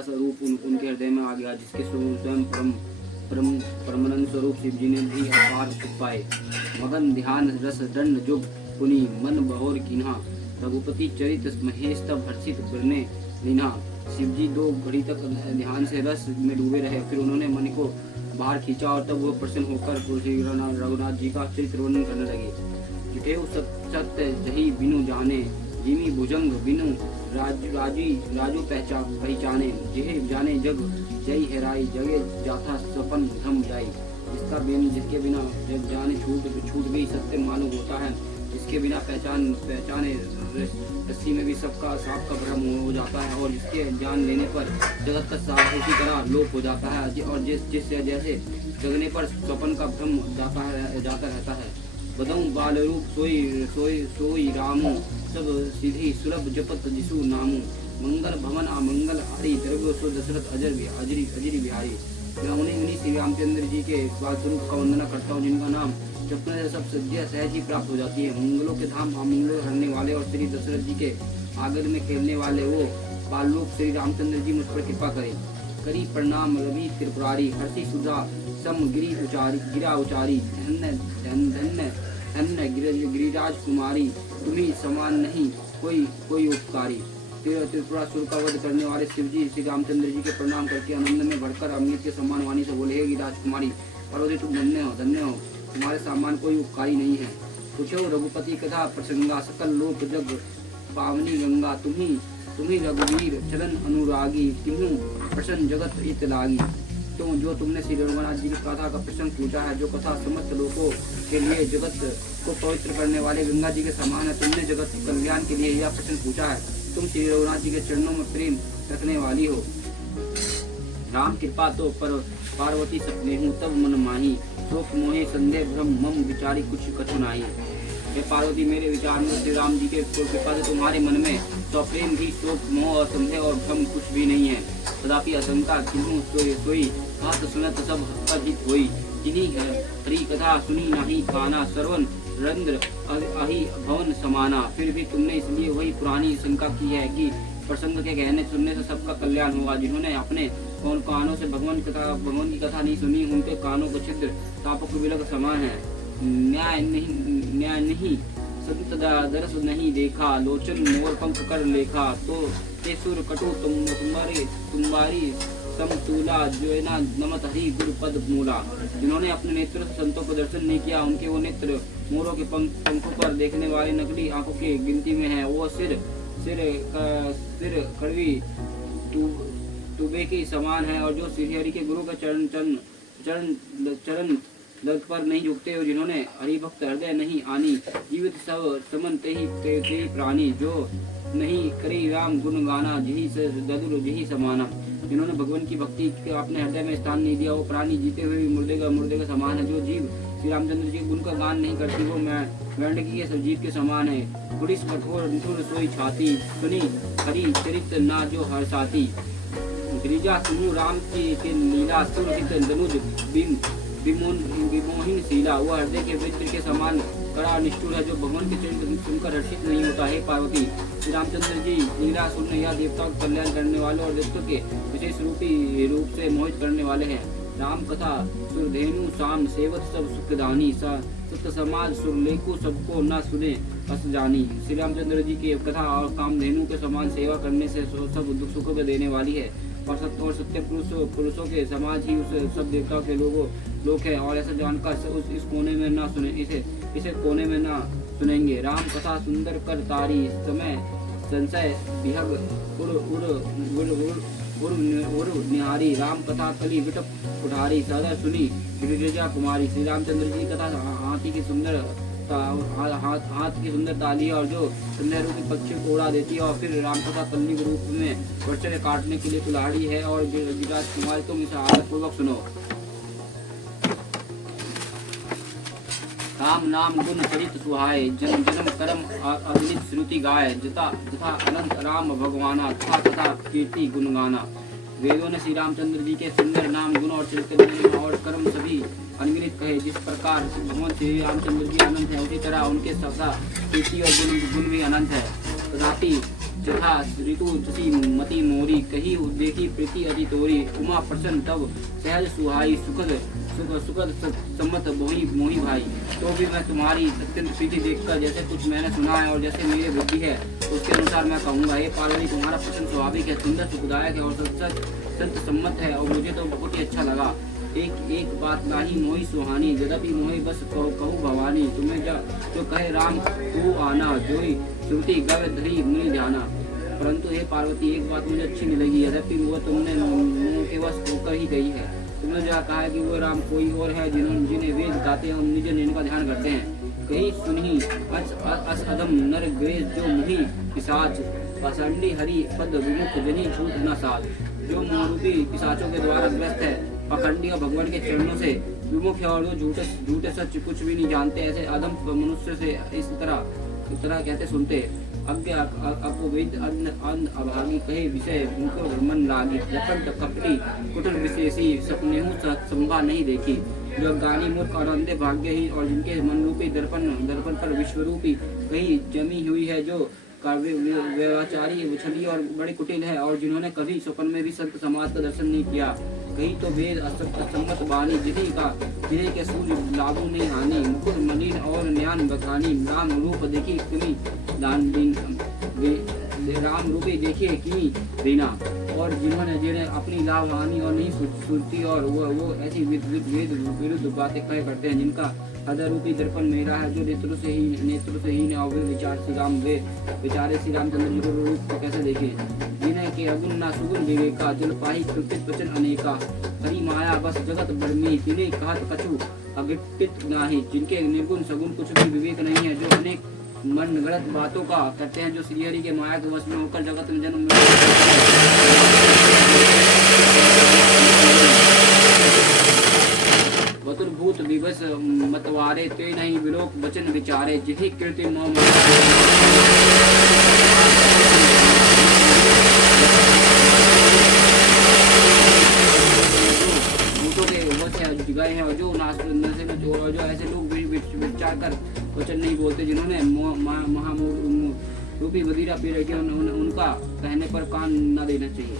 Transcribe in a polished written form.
का स्वरूप उनके हृदय में आ गया, जिसके स्वयं परमानंद स्वरूप शिव जी ने भी अपार सुख पाए। मगन ध्यान रस दंड जुग पुनि मन बहोर कीन्हा, रघुपति चरित महेश तब हर्षित बरने लीन्हा। शिव जी 2 घड़ी तक ध्यान से रस में डूबे रहे, फिर उन्होंने मन को बाहर खींचा और तब वो प्रसन्न होकर रघुनाथ जी का चरित्र वर्णन करने लगे। जिठेउ सत्य जही बिनु जाने, जिमी भुजंग बिनु राजू पहचाने, जेहे जाने जग जय हेराई, जगे जाथा सपन धम जाई। जिसके बिना जग जाने छूट गई सत्य मालूम होता है, जिसके बिना पहचाने रस्सी में भी सांप का भ्रम हो जाता है, और जिसके जान लेने पर जगत का साफ उसी तरह लोप हो जाता है, और जिससे जैसे जगने पर स्वपन का भ्रम जाता रहता है। बदऊ बाल रूप सोई रामू, सब सीधी सुलभ जपत जिसु नामू। मंगल भवन अमंगल हारी, द्रव्य सो दशरथ अजरी बिहारी। मैं उन्हीं श्री रामचंद्र जी के बाल स्वरूप का वंदना करता हूँ, जिनका नाम जपने से सब सिद्धियां सहज ही प्राप्त हो जाती है। मंगलों के धाम अमंगलों हरने वाले और श्री दशरथ जी के आंगन में खेलने वाले वो बाल रूप श्री रामचंद्र जी मुझ पर कृपा करें। करी प्रणाम रवि त्रिपुरारी, हर्षि सुधा सम गिरा उचारी। धन्य गिरिराज कुमारी, तुम्ही समान नहीं कोई उपकारी। त्रिपुरासुर का वध करने वाले शिव जी श्री रामचंद्र जी के प्रणाम करके आनंद में भरकर अमृत के समान वाणी से बोले, हे राजकुमारी पार्वती, तुम धन्य हो, तुम्हारे सामान कोई उपकारी नहीं है। पूछो रघुपति कथा प्रसंगा, सकल लोक जग पावनी गंगा। तुम्ही रघुवीर चरण अनुरागी, तिन्हु प्रसन्न जगत हित लागी। तो जो तुमने श्री रघुनाथ जी की कथा का प्रसंग पूछा है, जो कथा समस्त लोगों के लिए जगत को पवित्र करने वाले गंगा जी के समान है, तुमने जगत कल्याण के लिए यह प्रश्न पूछा है। तुम श्री रघुनाथ जी के चरणों में प्रेम रखने वाली हो। राम कृपा तो पार्वती सपने हूँ तब मन माही, शोक मोहे संदेह भ्रम मम विचारी कुछ कछु नाही। हे पार्वती, मेरे विचार में श्री राम जी के कृपा से तुम्हारे मन में तो प्रेम भी, शोक मोह और संदेह और भ्रम कुछ भी नहीं है। तदापि आशंका किन्हु सोई, हाथ सुनत सब हित होई। जिन्हीं हरि कथा सुनी नहीं खाना, सर्वन रंद्र अहि भवन समाना। फिर भी तुमने इसलिए वही पुरानी शंका की है कि प्रसंग के कहने सुनने से सबका कल्याण होगा। जिन्होंने अपने कानों से भगवान की कथा नहीं सुनी, उनके कानों को छिद्र तापक विलग समान है। न्याय नहीं संत दरस नहीं देखा, लोचन मोर पंख कर लेखा। तो ते सुर कटु तुम्हारी समतूला, जो ना नमत हरि गुरु पद मूला। जिन्होंने अपने नेत्रों से संतों को दर्शन नहीं किया, उनके वो नेत्र मोरों के पंखों पर देखने वाली नकली आंखों की गिनती में है। वो सिर कड़वी तुबे के समान है, और जो श्री हरि के गुरु का चरण लग पर नहीं झुकते हो। जिन्होंने हरिभक्त हृदय नहीं आनी, जीवित सब समन तेहि प्राणी। जो नहीं करी राम गुण गाना, जही से ददुर जही समाना। जिन्होंने भगवान की भक्ति अपने हृदय में स्थान नहीं दिया, वो प्राणी जीते हुए मुर्दे का समान है। जो जीव श्री रामचंद्र जी गुण का गान नहीं करती, वो मेंढक के जीव के समान है। पुलिस कठोर निठुर सोई छाती, सुनी हरि चरित ना जो हर साथी। गिरिजा सुनु राम की लीला, सुर हित दनुज विमोहिन शीला। वह हृदय के वृत्र के समान कड़ा निष्ठुर है, जो भगवान के चरित्र सुनकर हर्षित नहीं होता है। पार्वती, श्री रामचंद्र जी लीला सुनने या देवताओं का कल्याण करने वाले और देवताओं के विशेष रूप से मोहित करने वाले हैं। राम कथा सुरधेनु शाम सेवत सब सुखदानी, सत्य समाज सुरलेखु सबको न सुने अस जानी। श्री रामचंद्र जी की कथा और कामधेनु के समान सेवा करने से सब दुख सुखों को देने वाली है, और सत्य पुरुषों के समाज ही उस सब देवताओं के लोग है। और ऐसा जानकर इस कोने में ना सुने, इसे कोने में ना सुनेंगे। राम कथा सुंदर कर तारी, समय संशय विहग उड़ निहारी। राम कथा कली विटप उठारी, सदा सुनी गिरिजा कुमारी। श्री रामचंद्र जी कथा हाथी की सुंदर ताली है, और जो संध्या रूपी पक्षी को उड़ा देती है। और फिर राम कथा कलनी के रूप में वर्षा काटने के लिए कुल्हाड़ी है। और गिरिराज कुमारी, तुम इसे आदर पूर्वक सुनो। राम नाम गुण चरित सुहाय, जन्म कर्म अगणित श्रुति गाय। जथा अनंत राम भगवाना, तथा कीर्ति गुण गाना। वेदों ने श्री रामचंद्र जी के सुंदर नाम गुण और चरित्र और कर्म सभी अनगिनत कहे। जिस प्रकार भगवान श्री रामचंद्र जी अनंत है, उसी तरह उनके सदा कीर्ति और गुण भी अनंत है। तथापि जथा ऋतु जसी मति मोरी, कही देखी प्रीति अति तोरी, उमा प्रसन्न तब सहज सुहाई, सुखद सुखद सम्मत मोही भाई। तो भी मैं तुम्हारी अत्यंत प्रीति देखकर जैसे कुछ मैंने सुना है और जैसे मेरी बुद्धि है उसके अनुसार मैं कहूँगा। हे पार्वती, तुम्हारा प्रसन्न स्वाभाविक है, सुंदर सुखदायक है और संत सम्मत है, और मुझे तो बहुत ही अच्छा लगा। एक बात नाही मोही सुहानी, यद्यपि मोही बस कहूँ भवानी, तुम्हें जो कहे राम तू आना, जोई श्रुति गव धरी मिल जाना। परंतु हे पार्वती, एक बात मुझे अच्छी नहीं लगी, यद्यपि वो तुमने मुँह के वश होकर ही गई है। तुमने जो कहा है कि वो राम कोई और है जिन्हें वेद गाते हैं और निज निर्णय का ध्यान करते हैं। कहीं सुनही अस अदम नर ग्रेस, जो मुहि पिशाच पाषंडी हरि पद विमुख जनी झूठ न साथ। जो मोहरूपी पिशाचों के द्वारा ग्रस्त है, पाखंडी और भगवान के चरणों से विमुख है और वो झूठे सच कुछ भी नहीं जानते, ऐसे अदम मनुष्य से इस तरह कहते सुनते। अज्ञ अपोवेद अन्न अभागी, कहे विषय मुख मन लागी, लखंड कपटी कुटिल विशेषी, सपने संभा नहीं देखी। जो गानी मूर्ख और अंधे भाग्यहीन और जिनके मन रूपी दर्पण पर विश्वरूपी कहीं जमी हुई है, जो व्यवचारी उछली और बड़े कुटिल है, और जिन्होंने कभी स्वप्न में भी संत समाज का दर्शन नहीं किया। कहीं तो वेद असम्मत बानी, जिन्हें के सूर्य लागू नहीं हानि, मुकुट मलिन और न्यान बखानी, राम रूप देखी किमी राम रूपी देखिए किमी रीना। और जिन्हें अपनी लाभ हानि और नहीं सुनती, और वो ऐसी वेद विरुद्ध बातें कहे करते हैं, जिनका हृदय रूपी दर्पण मेरा है, जो नेत्र से ही और वे विचारे श्री रामचंद्र जी को रूप को कैसे देखे। जिन्हें के अगुण ना सुगुण विवेका, जल पाही कृतित वचन अनेका, हरि माया बस जगत बड़मी, तिन्हें कहत कछु अगिटित नाही। जिनके निर्गुण सगुण कुछ भी विवेक नहीं है, जो अनेक मन गलत बातों का करते हैं, जो श्रीहरि के माया के वश में होकर जगत में जन्म बतुर्भूत विवश मतवारे, ते नहीं विलोक वचन विचारे, जिहि कीर्ति मोह गए हैं, और जो ऐसे लोग विचार कर वचन नहीं बोलते, जिन्होंने महामूर्ख रूपी बदीरा पी रखी, उनका कहने पर कान न देना चाहिए।